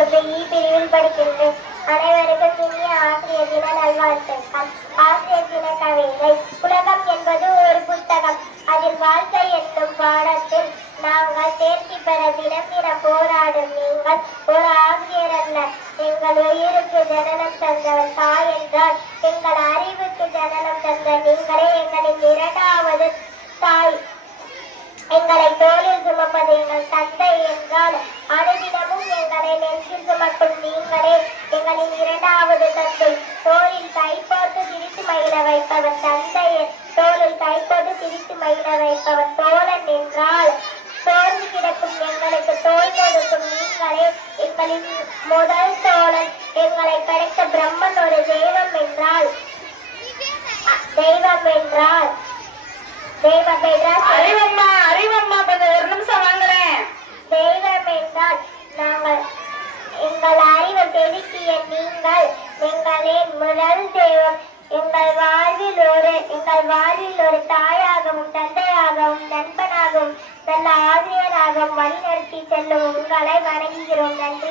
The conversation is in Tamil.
வகுப்பு பிரிவில் படிக்கின்றேன். அனைவருக்கும் இனிய ஆசிரியர் தின நல்வாழ்த்துக்கள். ஆசிரியர் தின கவிதை. உலகம் என்பது ஒரு புத்தகம். அதில் வாழ்க்கை என்னும் பாடத்தில் நாங்கள் தேர்ச்சி பெற தினம் தினம் போராடும் நீங்கள் ஒரு ஆசிரியர் அல்ல, எங்கள் உயிருக்கு ஜனனம் தந்தவர் தாய் என்றால் எங்கள் அறிவுக்கு ஜனனம் தந்த நீங்களே எங்களின் இரண்டாவது தாய். எங்களை தோளில் சுமப்பது எங்கள் தந்தை என்றால் அனுதினமும் எங்களை நெஞ்சில் சுமக்கும் நீங்களே எங்களின் இரண்டாவது தந்தை. தோளில் கை போட்டு திரித்து மகிழ வைப்பவர் தந்தை, தோளில் கை போட்டு திரித்து மகிழ வைப்பவர் தோழன் என்றால் சோர்ந்து கிடக்கும் எங்களுக்கு தோல் கொடுக்கும் நீங்களே எங்களின் முதல் தோழன். எங்களை படைத்த பிரம்மன் ஒரு தெய்வம் என்றால் அறிவம்மா அறிவம்மா கொஞ்சம் ஒரு நிமிஷம் வாங்குறேன். தெய்வம் என்றால் நாங்கள் எங்கள் அறிவை செலுத்திய நீங்கள் எங்களே முதல் தெய்வம். எங்கள் வாழ்வில் ஒரு தாயாகவும் தந்தையாகவும் நண்பனாகவும் நல்ல ஆசிரியராகவும் வழிநடத்தி செல்லும் உங்களை வணங்குகிறோம். நன்றி.